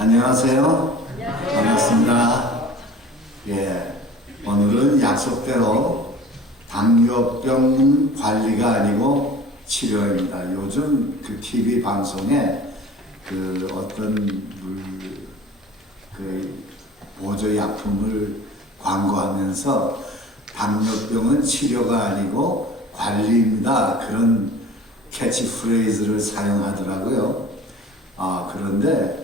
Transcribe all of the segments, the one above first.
안녕하세요. 반갑습니다. 예, 오늘은 약속대로 당뇨병 관리가 아니고 치료입니다. 요즘 그 TV 방송에 그 어떤 그 보조 약품을 광고하면서 당뇨병은 치료가 아니고 관리입니다. 그런 캐치프레이즈를 사용하더라고요. 그런데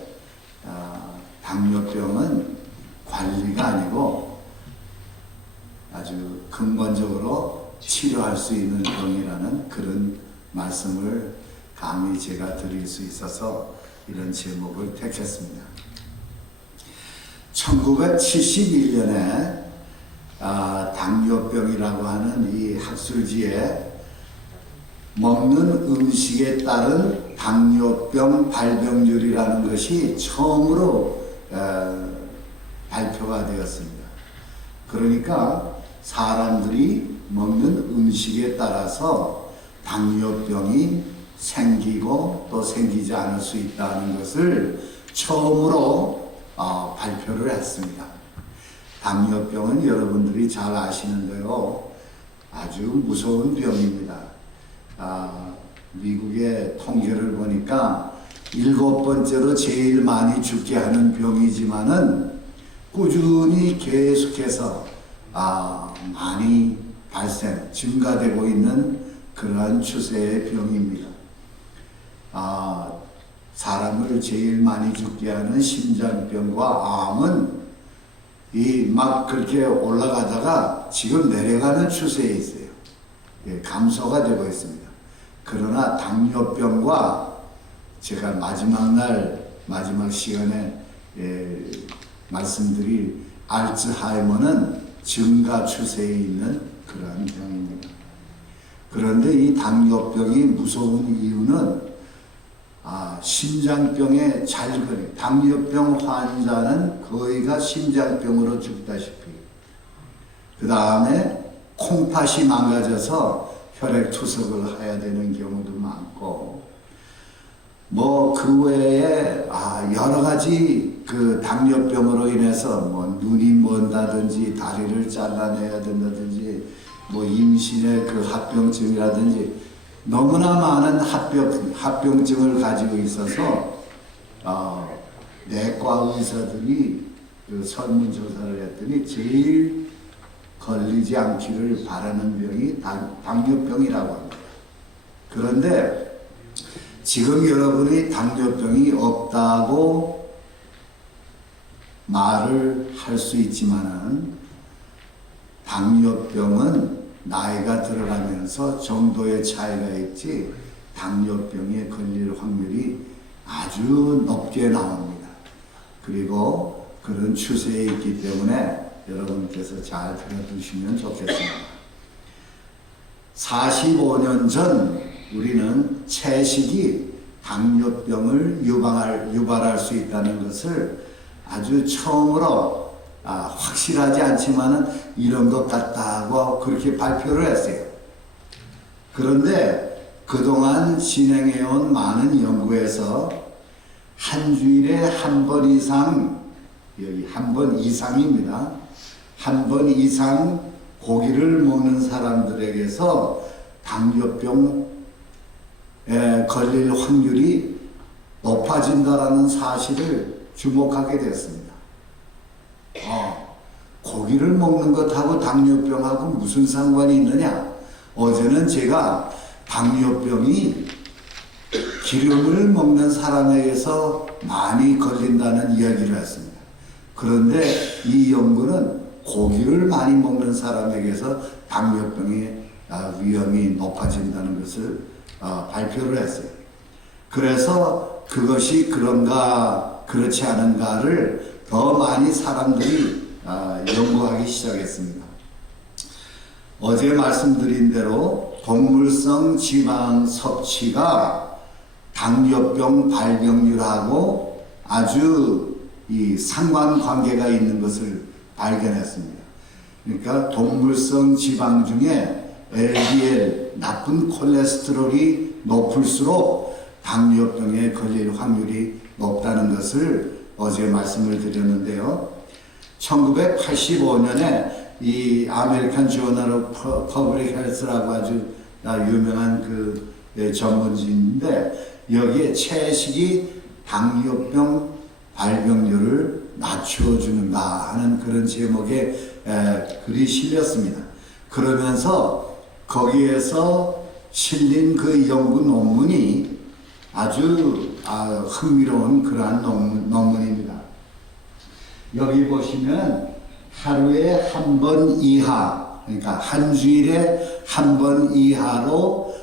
당뇨병은 관리가 아니고 아주 근본적으로 치료할 수 있는 병이라는 그런 말씀을 감히 제가 드릴 수 있어서 이런 제목을 택했습니다. 1971년에 당뇨병이라고 하는 이 학술지에 먹는 음식에 따른 당뇨병 발병률이라는 것이 처음으로 발표가 되었습니다. 그러니까 사람들이 먹는 음식에 따라서 당뇨병이 생기고 또 생기지 않을 수 있다는 것을 처음으로 발표를 했습니다. 당뇨병은 여러분들이 잘 아시는 대로 아주 무서운 병입니다. 미국의 통계를 보니까 7번째로 제일 많이 죽게 하는 병이지만은 꾸준히 계속해서 많이 증가되고 있는 그러한 추세의 병입니다. 사람을 제일 많이 죽게 하는 심장병과 암은 막 그렇게 올라가다가 지금 내려가는 추세에 있어요. 감소가 되고 있습니다. 그러나 당뇨병과 제가 마지막 시간에 말씀드릴 알츠하이머는 증가 추세에 있는 그러한 병입니다. 그런데 이 당뇨병이 무서운 이유는 심장병에 잘 걸려요. 당뇨병 환자는 거의가 심장병으로 죽다시피, 그 다음에 콩팥이 망가져서 혈액 투석을 해야 되는 경우도 많고, 그 외에 여러 가지 그 당뇨병으로 인해서 눈이 먼다든지 다리를 잘라내야 된다든지 임신의 그 합병증이라든지 너무나 많은 합병증을 가지고 있어서 내과 의사들이 그 설문조사를 했더니 제일 걸리지 않기를 바라는 병이 당뇨병이라고 합니다. 그런데 지금 여러분이 당뇨병이 없다고 말을 할 수 있지만은 당뇨병은 나이가 들어가면서 정도의 차이가 있지 당뇨병에 걸릴 확률이 아주 높게 나옵니다. 그리고 그런 추세에 있기 때문에 여러분께서 잘 들어두시면 좋겠습니다. 45년 전 우리는 채식이 당뇨병을 유발할 수 있다는 것을 아주 처음으로 확실하지 않지만은 이런 것 같다고 그렇게 발표를 했어요. 그런데 그동안 진행해온 많은 연구에서 한 주일에 한 번 이상, 여기 한 번 이상입니다. 한 번 이상 고기를 먹는 사람들에게서 당뇨병에 걸릴 확률이 높아진다라는 사실을 주목하게 됐습니다. 고기를 먹는 것하고 당뇨병하고 무슨 상관이 있느냐? 어제는 제가 당뇨병이 기름을 먹는 사람에게서 많이 걸린다는 이야기를 했습니다. 그런데 이 연구는 고기를 많이 먹는 사람에게서 당뇨병의 위험이 높아진다는 것을 발표를 했어요. 그래서 그것이 그런가 그렇지 않은가를 더 많이 사람들이 연구하기 시작했습니다. 어제 말씀드린 대로 동물성 지방 섭취가 당뇨병 발병률하고 아주 상관관계가 있는 것을 발견했습니다. 그러니까 동물성 지방 중에 LDL, 나쁜 콜레스테롤이 높을수록 당뇨병에 걸릴 확률이 높다는 것을 어제 말씀을 드렸는데요. 1985년에 이 아메리칸 저널 오브 퍼블릭 헬스라고 아주 유명한 그 전문지인데 여기에 채식이 당뇨병 발병률을 낮춰주는가 하는 그런 제목의 글이 실렸습니다. 그러면서 거기에서 실린 그 연구 논문이 아주 흥미로운 그러한 논문입니다. 여기 보시면 하루에 한 번 이하, 그러니까 한 주일에 한 번 이하로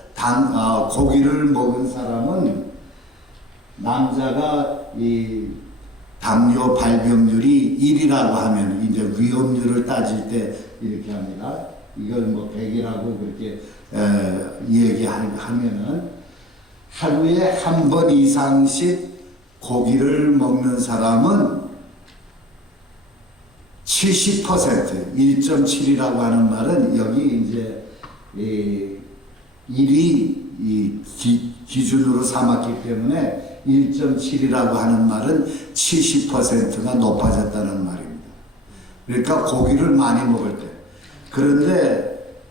고기를 먹은 사람은 남자가 이 당뇨 발병률이 1이라고 하면 이제 위험률을 따질 때 이렇게 합니다. 이걸 뭐 100이라고 그렇게 얘기하면은 하루에 한 번 이상씩 고기를 먹는 사람은 70%, 1.7이라고 하는 말은 여기 이제 1이 기준으로 삼았기 때문에 1.7이라고 하는 말은 70%가 높아졌다는 말입니다. 그러니까 고기를 많이 먹을 때. 그런데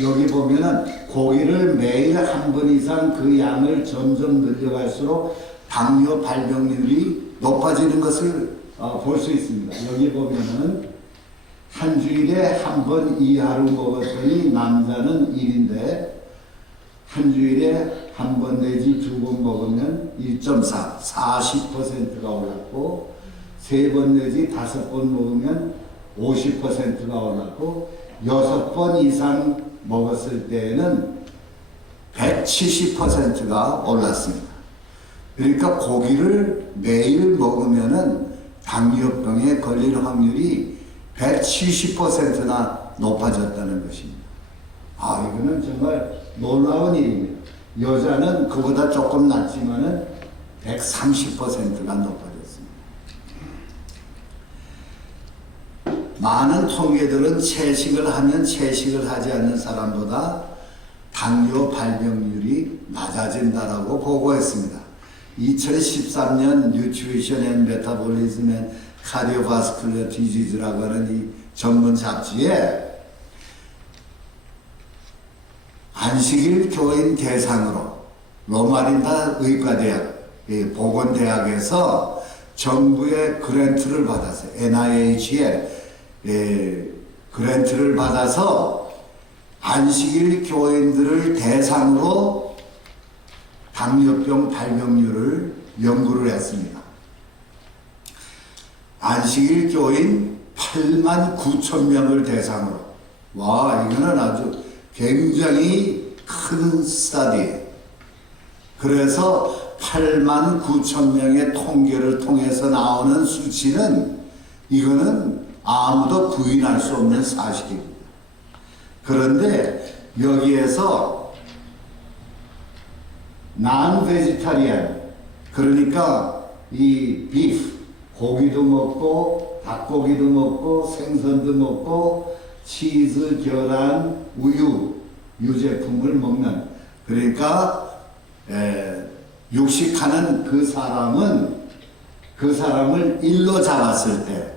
여기 보면은 고기를 매일 한 번 이상 그 양을 점점 늘려갈수록 당뇨 발병률이 높아지는 것을 볼 수 있습니다. 여기 보면은 한 주일에 한 번 이하로 먹었더니 남자는 1인데 한 주일에 한 번 내지 두 번 먹으면 1.4, 40%가 올랐고 세 번 내지 다섯 번 먹으면 50%가 올랐고 6번 이상 먹었을 때에는 170%가 올랐습니다. 그러니까 고기를 매일 먹으면은 당뇨병에 걸릴 확률이 170%나 높아졌다는 것입니다. 이거는 정말 놀라운 일입니다. 여자는 그보다 조금 낮지만은 130%가 높아졌습니다. 많은 통계들은 채식을 하면 채식을 하지 않는 사람보다 당뇨 발병률이 낮아진다라고 보고했습니다. 2013년 Nutrition and Metabolism and Cardiovascular Disease라고 하는 이 전문 잡지에 안식일 교인 대상으로 로마린다 의과대학, 보건대학에서 정부의 그랜트를 받았어요. NIH의 그랜트를 받아서 안식일 교인들을 대상으로 당뇨병 발병률을 연구를 했습니다. 안식일 교인 8만 9천 명을 대상으로. 이거는 아주 굉장히 큰 스터디예요. 그래서 8만 9천 명의 통계를 통해서 나오는 수치는 이거는 아무도 부인할 수 없는 사실입니다. 그런데 여기에서 non-vegetarian, 그러니까 이 beef, 고기도 먹고 닭고기도 먹고 생선도 먹고 치즈, 계란, 우유, 유제품을 먹는, 그러니까 육식하는 그 사람을 일로 잡았을 때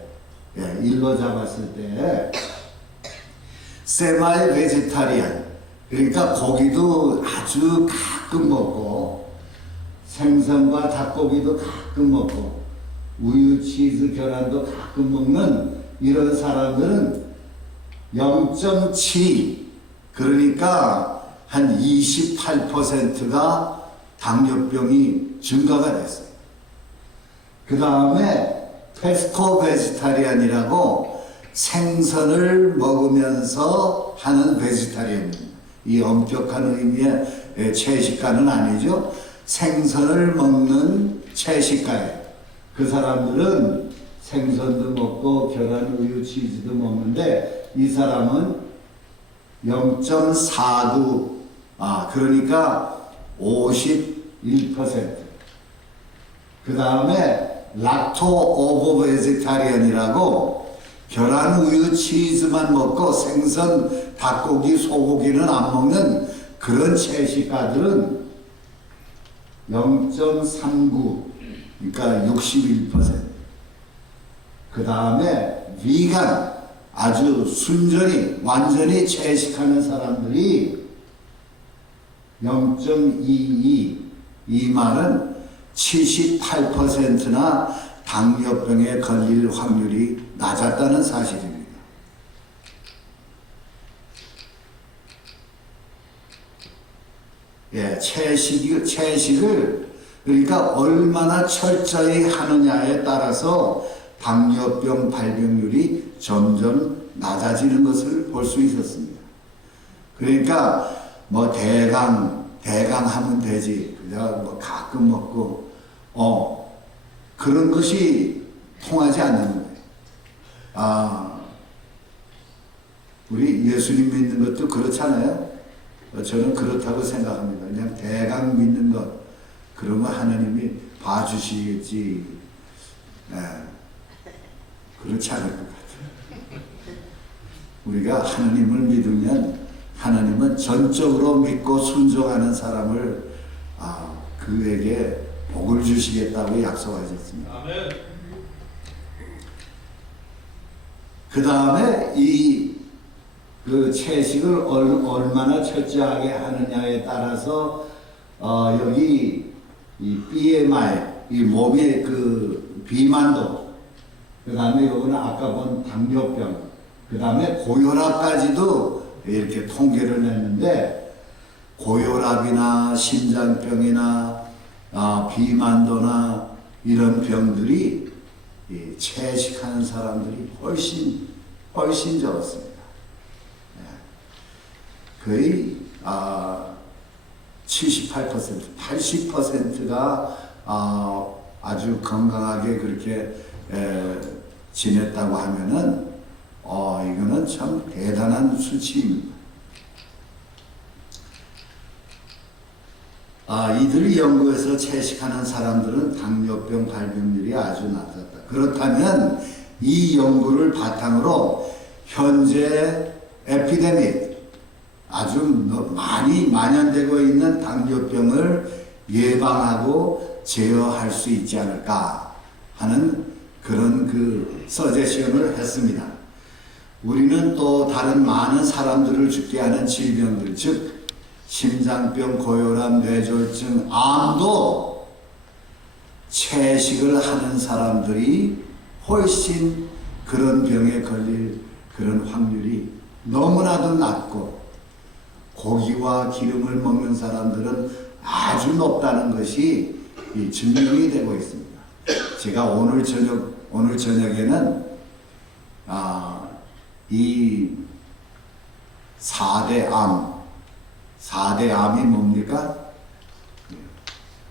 세마이 베지타리안, 그러니까 고기도 아주 가끔 먹고 생선과 닭고기도 가끔 먹고 우유, 치즈, 계란도 가끔 먹는 이런 사람들은 0.7, 그러니까 한 28%가 당뇨병이 증가가 됐어요. 그 다음에 페스코 베지타리안이라고 생선을 먹으면서 하는 베지타리안입니다. 이 엄격한 의미의 채식가는 아니죠. 생선을 먹는 채식가예요. 그 사람들은 생선도 먹고 계란, 우유, 치즈도 먹는데 이 사람은 0.49, 그러니까 51%. 그 다음에 락토 오버 베지타리안이라고 계란, 우유, 치즈만 먹고 생선, 닭고기, 소고기는 안 먹는 그런 채식가들은 0.39, 그러니까 61%. 그 다음에 비간, 아주 순전히 완전히 채식하는 사람들이 0.22, 이 말은 78%나 당뇨병에 걸릴 확률이 낮았다는 사실입니다. 예, 채식을 그러니까 얼마나 철저히 하느냐에 따라서 당뇨병 발병률이 점점 낮아지는 것을 볼 수 있었습니다. 그러니까 뭐 대강 하면 되지, 그냥 뭐 가끔 먹고 그런 것이 통하지 않는 거예요. 우리 예수님 믿는 것도 그렇잖아요. 저는 그렇다고 생각합니다. 그냥 대강 믿는 것, 그러면 하나님이 봐주시겠지. 그렇지 않을 것 같아요. 우리가 하나님을 믿으면 하나님은 전적으로 믿고 순종하는 사람을 그에게 복을 주시겠다고 약속하셨습니다. 아멘. 그 다음에 그 채식을 얼마나 철저하게 하느냐에 따라서 여기 이 BMI, 이 몸의 그 비만도, 그 다음에 요거는 아까 본 당뇨병, 그 다음에 고혈압까지도 이렇게 통계를 냈는데, 고혈압이나 심장병이나 비만도나 이런 병들이 채식하는 사람들이 훨씬 적었습니다. 거의 78%, 80%가 아주 건강하게 그렇게 지냈다고 하면은 이거는 참 대단한 수치입니다. 이들 연구에서 채식하는 사람들은 당뇨병 발병률이 아주 낮았다. 그렇다면 이 연구를 바탕으로 현재 에피데믹, 아주 많이 만연되고 있는 당뇨병을 예방하고 제어할 수 있지 않을까 하는 그런 그 서제션을 했습니다. 우리는 또 다른 많은 사람들을 죽게 하는 질병들, 즉 심장병, 고혈압, 뇌졸중, 암도 채식을 하는 사람들이 훨씬 그런 병에 걸릴 그런 확률이 너무나도 낮고, 고기와 기름을 먹는 사람들은 아주 높다는 것이 증명이 되고 있습니다. 제가 오늘 저녁에는 이 4대 암이 뭡니까?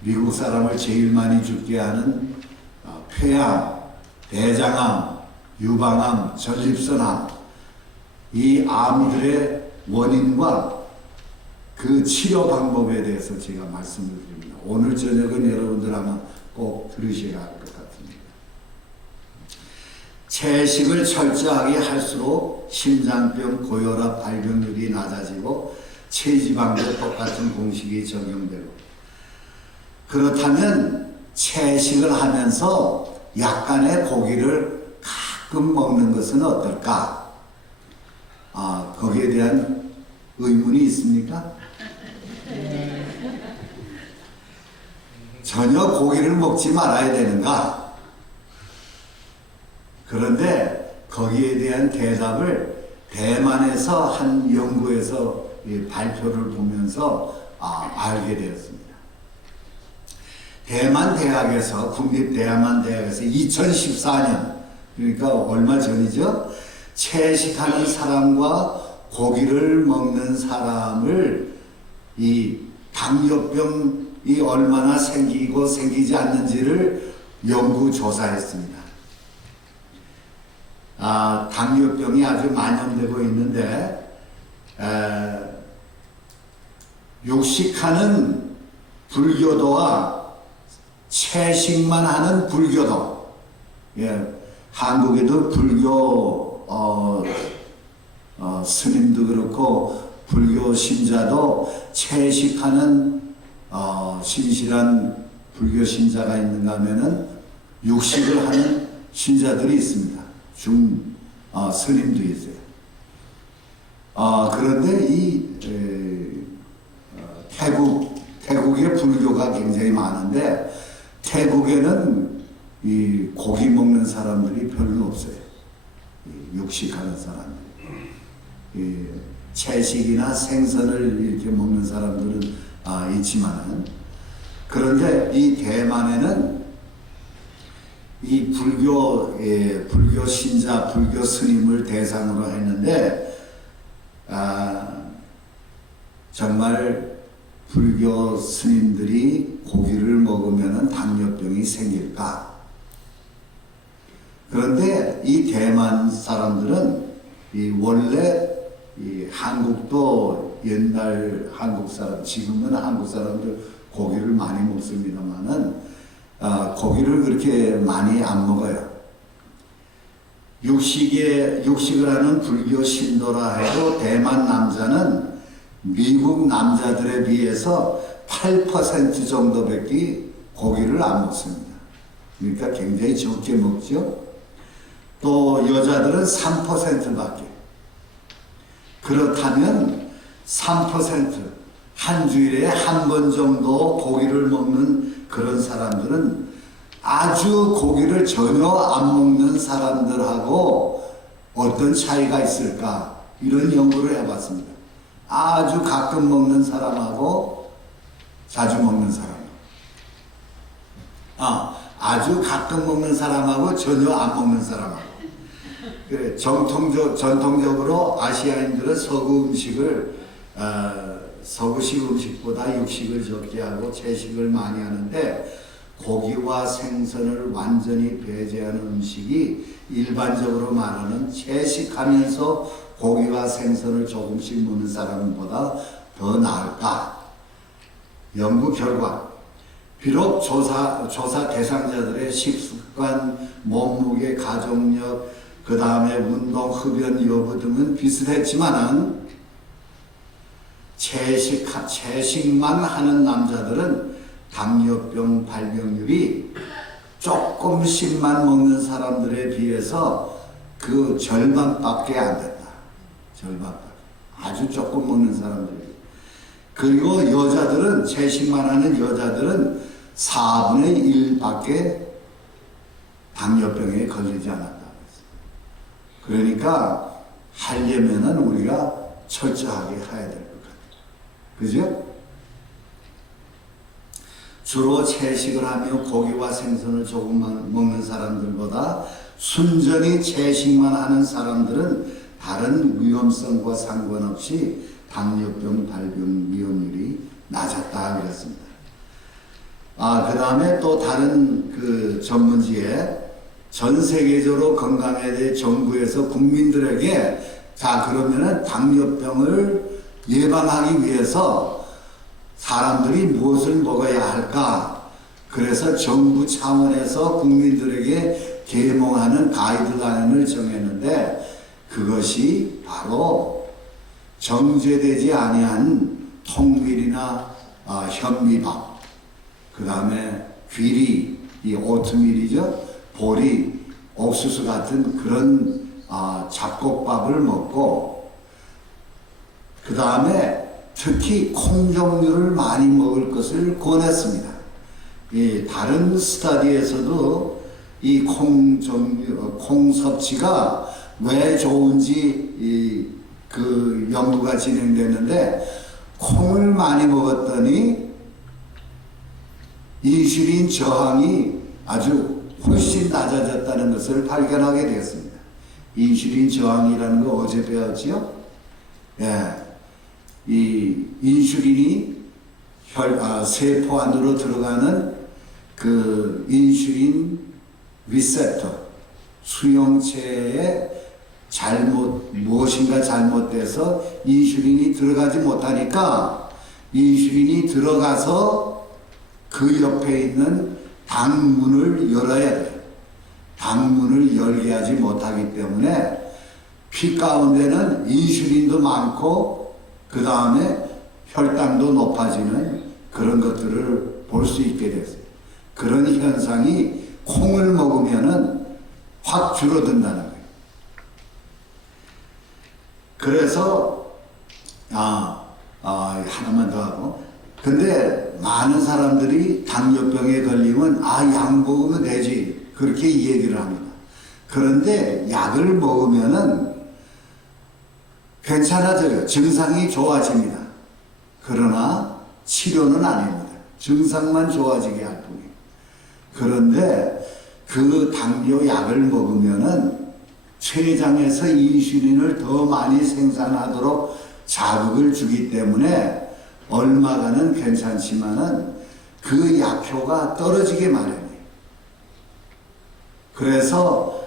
미국 사람을 제일 많이 죽게 하는 폐암, 대장암, 유방암, 전립선암, 이 암들의 원인과 그 치료 방법에 대해서 제가 말씀을 드립니다. 오늘 저녁은 여러분들 아마 꼭 들으셔야 할 것 같습니다. 채식을 철저하게 할수록 심장병, 고혈압 발병률이 낮아지고 체지방도 똑같은 공식이 적용되고, 그렇다면 채식을 하면서 약간의 고기를 가끔 먹는 것은 어떨까? 거기에 대한 의문이 있습니까? 전혀 고기를 먹지 말아야 되는가? 그런데 거기에 대한 대답을 대만에서 한 연구에서 발표를 보면서 알게 되었습니다. 대만 대학에서, 국립대만 대학에서 2014년, 그러니까 얼마 전이죠, 채식하는 사람과 고기를 먹는 사람을 이 당뇨병이 얼마나 생기고 생기지 않는지를 연구조사했습니다. 당뇨병이 아주 만연되고 있는데, 육식하는 불교도와 채식만 하는 불교도, 한국에도 불교 스님도 그렇고 불교 신자도 채식하는 신실한 불교 신자가 있는가 하면은 육식을 하는 신자들이 있습니다. 스님도 있어요. 그런데 태국의 불교가 굉장히 많은데 태국에는 이 고기 먹는 사람들이 별로 없어요. 육식하는 사람들이. 채식이나 생선을 이렇게 먹는 사람들은 있지만은, 그런데 이 대만에는 이 불교 신자, 불교 스님을 대상으로 했는데, 정말 불교 스님들이 고기를 먹으면 당뇨병이 생길까? 그런데 이 대만 사람들은 원래 한국도 옛날 한국 사람, 지금은 한국 사람들 고기를 많이 먹습니다만은 고기를 그렇게 많이 안 먹어요. 육식을 하는 불교 신도라 해도 대만 남자는 미국 남자들에 비해서 8% 정도밖에 고기를 안 먹습니다. 그러니까 굉장히 적게 먹죠. 또 여자들은 3%밖에. 그렇다면 3%, 한 주일에 한 번 정도 고기를 먹는 그런 사람들은 아주 고기를 전혀 안 먹는 사람들하고 어떤 차이가 있을까? 이런 연구를 해봤습니다. 아주 가끔 먹는 사람하고 자주 먹는 사람. 아주 가끔 먹는 사람하고 전혀 안 먹는 사람하고. 그래, 전통적으로 아시아인들은 서구식 음식보다 육식을 적게 하고 채식을 많이 하는데, 고기와 생선을 완전히 배제하는 음식이 일반적으로 말하는 채식하면서 고기와 생선을 조금씩 먹는 사람보다 더 나을까? 연구 결과, 비록 조사 대상자들의 식습관, 몸무게, 가족력, 그 다음에 운동, 흡연 여부 등은 비슷했지만은 채식만 하는 남자들은 당뇨병 발병률이 조금씩만 먹는 사람들에 비해서 그 절반밖에 안 된다. 절반밖에. 아주 조금 먹는 사람들이. 그리고 여자들은, 채식만 하는 여자들은 4분의 1밖에 당뇨병에 걸리지 않았다. 그러니까 하려면은 우리가 철저하게 해야 될 것 같아요. 그죠? 주로 채식을 하며 고기와 생선을 조금만 먹는 사람들보다 순전히 채식만 하는 사람들은 다른 위험성과 상관없이 당뇨병 발병 위험률이 낮았다 그랬습니다. 그 다음에 또 다른 그 전문지에 전 세계적으로 건강에 대해 정부에서 국민들에게 그러면은 당뇨병을 예방하기 위해서 사람들이 무엇을 먹어야 할까? 그래서 정부 차원에서 국민들에게 계몽하는 가이드라인을 정했는데, 그것이 바로 정제되지 아니한 통밀이나 현미밥, 그 다음에 귀리, 이 오트밀이죠. 보리, 옥수수 같은 그런 잡곡밥을 먹고, 그 다음에 특히 콩 종류를 많이 먹을 것을 권했습니다. 다른 스터디에서도 이 콩 섭취가 왜 좋은지 그 연구가 진행됐는데, 콩을 많이 먹었더니 인슐린 저항이 아주 훨씬 낮아졌다는 것을 발견하게 되었습니다. 인슐린 저항이라는 거 어제 배웠지요? 이 인슐린이 세포 안으로 들어가는 그 인슐린 리셉터 수용체에 무엇인가 잘못돼서 인슐린이 들어가지 못하니까, 인슐린이 들어가서 그 옆에 있는 당문을 열어야 돼요. 당문을 열게 하지 못하기 때문에 피 가운데는 인슐린도 많고 그 다음에 혈당도 높아지는 그런 것들을 볼 수 있게 됐어요. 그런 현상이 콩을 먹으면은 확 줄어든다는 거예요. 그래서 하나만 더 하고, 근데 많은 사람들이 당뇨병에 걸리면 약 먹으면 되지 그렇게 얘기를 합니다. 그런데 약을 먹으면은 괜찮아져요. 증상이 좋아집니다. 그러나 치료는 아닙니다. 증상만 좋아지게 할 뿐이에요. 그런데 그 당뇨 약을 먹으면은 췌장에서 인슐린을 더 많이 생산하도록 자극을 주기 때문에 얼마간은 괜찮지만은 그 약효가 떨어지게 마련이에요. 그래서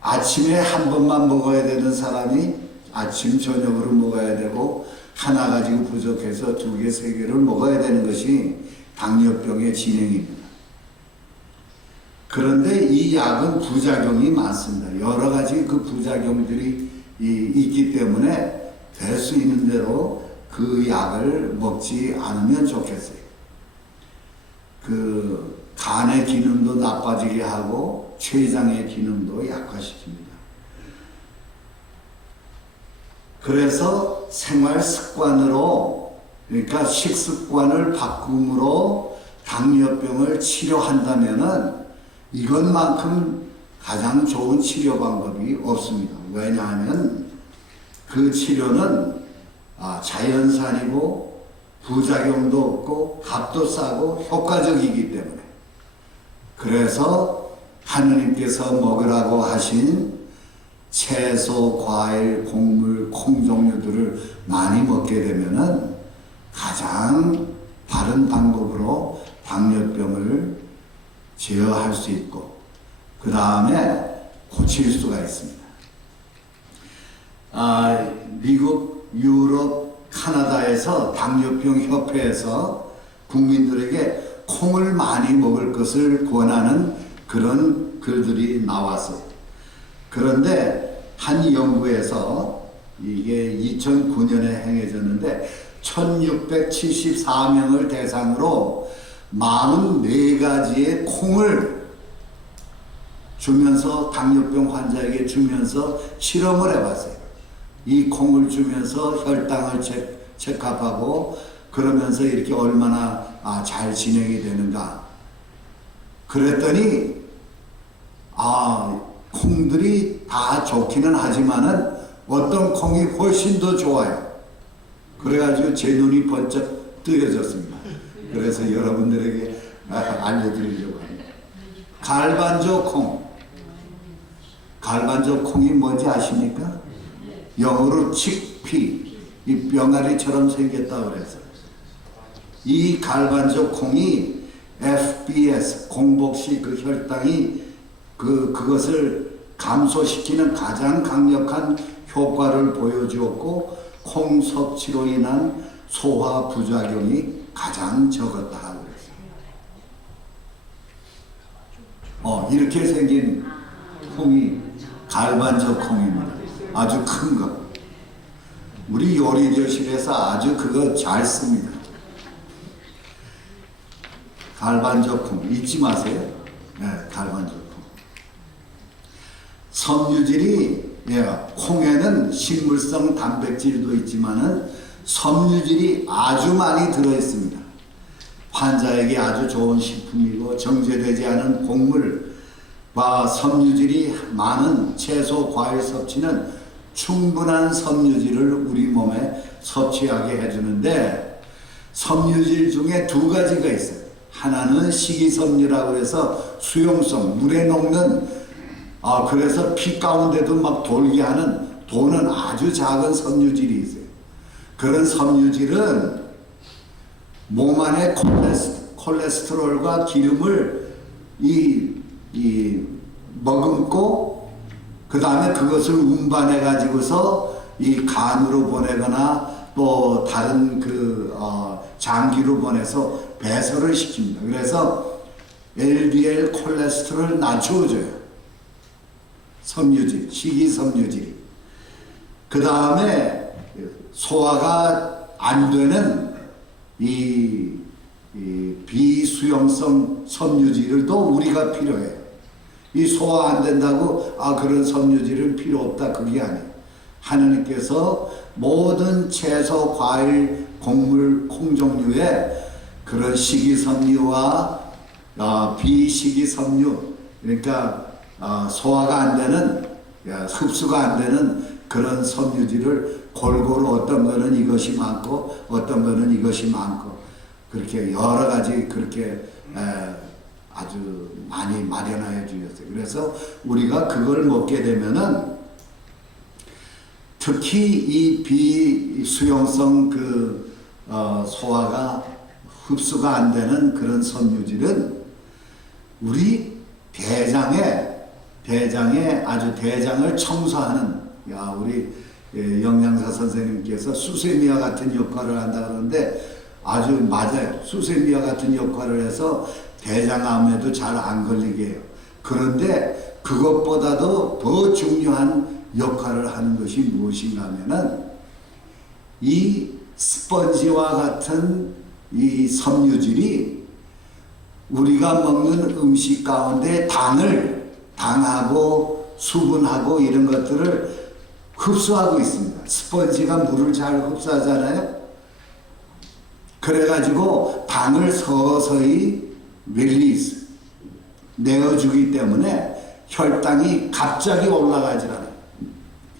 아침에 한 번만 먹어야 되는 사람이 아침 저녁으로 먹어야 되고, 하나 가지고 부족해서 2개, 3개를 먹어야 되는 것이 당뇨병의 진행입니다. 그런데 이 약은 부작용이 많습니다. 여러 가지 그 부작용들이 있기 때문에 될 수 있는 대로 그 약을 먹지 않으면 좋겠어요. 그 간의 기능도 나빠지게 하고 췌장의 기능도 약화시킵니다. 그래서 생활 습관으로, 그러니까 식습관을 바꿈으로 당뇨병을 치료한다면은 이것만큼 가장 좋은 치료 방법이 없습니다. 왜냐하면 그 치료는 자연산이고 부작용도 없고 값도 싸고 효과적이기 때문에, 그래서 하느님께서 먹으라고 하신 채소, 과일, 곡물, 콩 종류들을 많이 먹게 되면은 가장 바른 방법으로 당뇨병을 제어할 수 있고 그 다음에 고칠 수가 있습니다. 미국, 유럽, 카나다에서 당뇨병 협회에서 국민들에게 콩을 많이 먹을 것을 권하는 그런 글들이 나왔어요. 그런데 한 연구에서 이게 2009년에 행해졌는데 1674명을 대상으로 44가지의 콩을 주면서, 당뇨병 환자에게 주면서 실험을 해봤어요. 이 콩을 주면서 혈당을 체크하고 그러면서 이렇게 얼마나 잘 진행이 되는가. 그랬더니 콩들이 다 좋기는 하지만은 어떤 콩이 훨씬 더 좋아요. 그래가지고 제 눈이 번쩍 뜨여졌습니다. 그래서 여러분들에게 알려드리려고 합니다. 갈반조 콩. 갈반조 콩이 뭔지 아십니까? 영어로 chickpea, 이 병아리처럼 생겼다 그래서 이 갈반조 콩이 FBS, 공복시 그 혈당이 그것을 감소시키는 가장 강력한 효과를 보여주었고, 콩 섭취로 인한 소화 부작용이 가장 적었다 하고 그랬어요. 이렇게 생긴 콩이 갈반조 콩입니다. 아주 큰 거. 우리 요리교실에서 아주 그거 잘 씁니다. 갈반조 콩 잊지 마세요. 네, 갈반조 콩. 섬유질이, 콩에는 식물성 단백질도 있지만은 섬유질이 아주 많이 들어 있습니다. 환자에게 아주 좋은 식품이고, 정제되지 않은 곡물과 섬유질이 많은 채소, 과일 섭취는 충분한 섬유질을 우리 몸에 섭취하게 해주는데, 섬유질 중에 2가지가 있어요. 하나는 식이섬유라고 해서 수용성, 물에 녹는, 그래서 피 가운데도 막 돌게 하는, 도는 아주 작은 섬유질이 있어요. 그런 섬유질은 몸 안에 콜레스테롤과 기름을 머금고, 그 다음에 그것을 운반해 가지고서 이 간으로 보내거나 또 다른 장기로 보내서 배설을 시킵니다. 그래서 LDL 콜레스테롤을 낮춰줘요. 섬유질, 식이섬유질이. 그 다음에 소화가 안 되는 이 비수용성 섬유질도 우리가 필요해요. 이 소화 안 된다고 그런 섬유질은 필요 없다, 그게 아니에요. 하느님께서 모든 채소, 과일, 곡물, 콩 종류에 그런 식이섬유와 비식이섬유, 그러니까 소화가 안 되는, 흡수가 안 되는 그런 섬유질을 골고루, 어떤 거는 이것이 많고 어떤 거는 이것이 많고, 그렇게 여러 가지 그렇게 아주 많이 마련하여 주셨어요. 그래서 우리가 그걸 먹게 되면은 특히 이 비수용성 소화가 흡수가 안 되는 그런 섬유질은 우리 대장에 아주 대장을 청소하는, 우리 영양사 선생님께서 수세미와 같은 역할을 한다 그러는데 아주 맞아요. 수세미와 같은 역할을 해서 대장암에도 잘 안 걸리게 해요. 그런데 그것보다도 더 중요한 역할을 하는 것이 무엇인가 하면은 이 스펀지와 같은 이 섬유질이 우리가 먹는 음식 가운데 당하고 수분하고 이런 것들을 흡수하고 있습니다. 스펀지가 물을 잘 흡수하잖아요. 그래가지고 당을 서서히 내어주기 때문에 혈당이 갑자기 올라가지 않아요.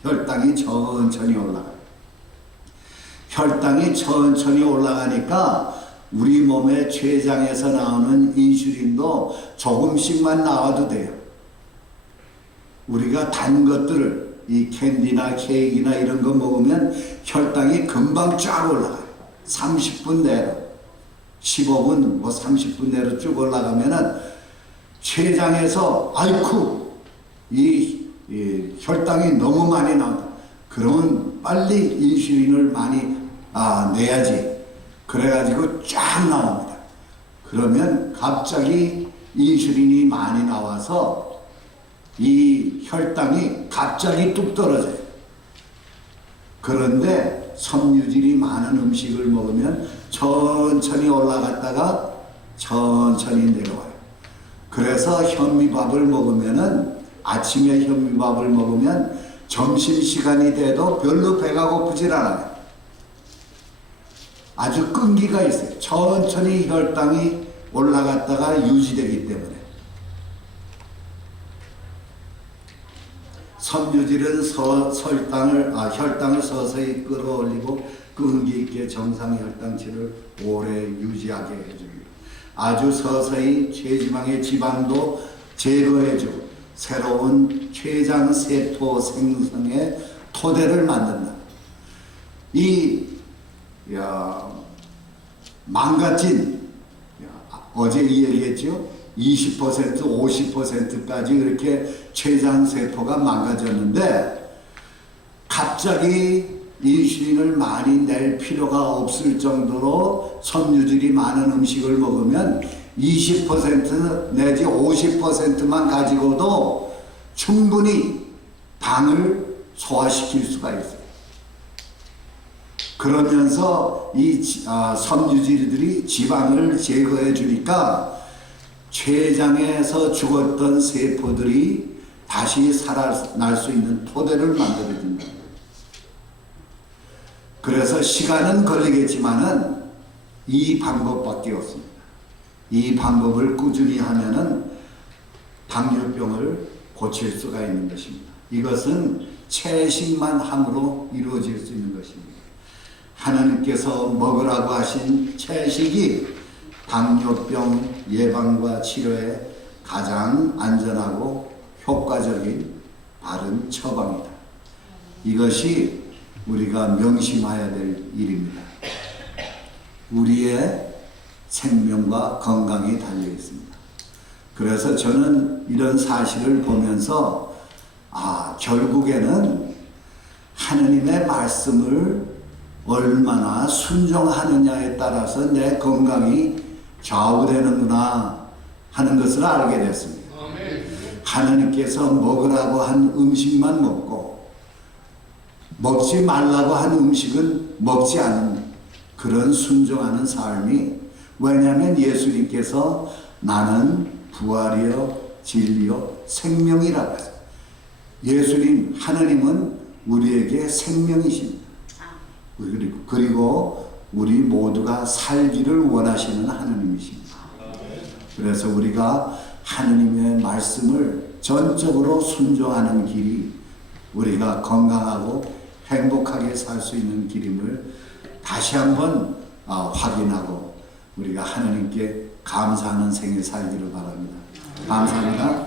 혈당이 천천히 올라가요. 혈당이 천천히 올라가니까 우리 몸의 췌장에서 나오는 인슐린도 조금씩만 나와도 돼요. 우리가 단 것들을, 이 캔디나 케이크나 이런 거 먹으면 혈당이 금방 쫙 올라가요. 30분 내로, 15분, 30분 내로 쭉 올라가면은 췌장에서 아이쿠, 이 혈당이 너무 많이 나온다. 그러면 빨리 인슐린을 많이 내야지. 그래가지고 쫙 나옵니다. 그러면 갑자기 인슐린이 많이 나와서 이 혈당이 갑자기 뚝 떨어져요. 그런데 섬유질이 많은 음식을 먹으면 천천히 올라갔다가 천천히 내려와요. 그래서 현미밥을 먹으면은, 아침에 현미밥을 먹으면 점심시간이 돼도 별로 배가 고프질 않아요. 아주 끈기가 있어요. 천천히 혈당이 올라갔다가 유지되기 때문에. 섬유질은 혈당을 서서히 끌어올리고 끈기 있게 정상 혈당치를 오래 유지하게 해줍니다. 아주 서서히 체지방의 지방도 제거해주고 새로운 췌장 세포 생성의 토대를 만든다. 망가진, 어제 이 얘기했죠? 20%, 50%까지 그렇게 췌장 세포가 망가졌는데 갑자기 인슐린을 많이 낼 필요가 없을 정도로 섬유질이 많은 음식을 먹으면 20% 내지 50%만 가지고도 충분히 당을 소화시킬 수가 있어요. 그러면서 이 섬유질들이 지방을 제거해 주니까 췌장에서 죽었던 세포들이 다시 살아날 수 있는 토대를 만들어준다. 그래서 시간은 걸리겠지만은 이 방법밖에 없습니다. 이 방법을 꾸준히 하면은 당뇨병을 고칠 수가 있는 것입니다. 이것은 채식만 함으로 이루어질 수 있는 것입니다. 하나님께서 먹으라고 하신 채식이 당뇨병 예방과 치료에 가장 안전하고 효과적인 바른 처방이다. 이것이 우리가 명심해야 될 일입니다. 우리의 생명과 건강이 달려 있습니다. 그래서 저는 이런 사실을 보면서 결국에는 하느님의 말씀을 얼마나 순종하느냐에 따라서 내 건강이 좌우되는구나 하는 것을 알게 됐습니다. 하나님께서 먹으라고 한 음식만 먹고 먹지 말라고 한 음식은 먹지 않는 그런 순종하는 삶이, 왜냐하면 예수님께서 나는 부활이요 진리요 생명이라고 했어요. 예수님 하느님은 우리에게 생명이십니다. 그리고 우리 모두가 살기를 원하시는 하느님이십니다. 그래서 우리가 하느님의 말씀을 전적으로 순종하는 길이 우리가 건강하고 행복하게 살 수 있는 길임을 다시 한번 확인하고 우리가 하느님께 감사하는 생을 살기를 바랍니다. 감사합니다.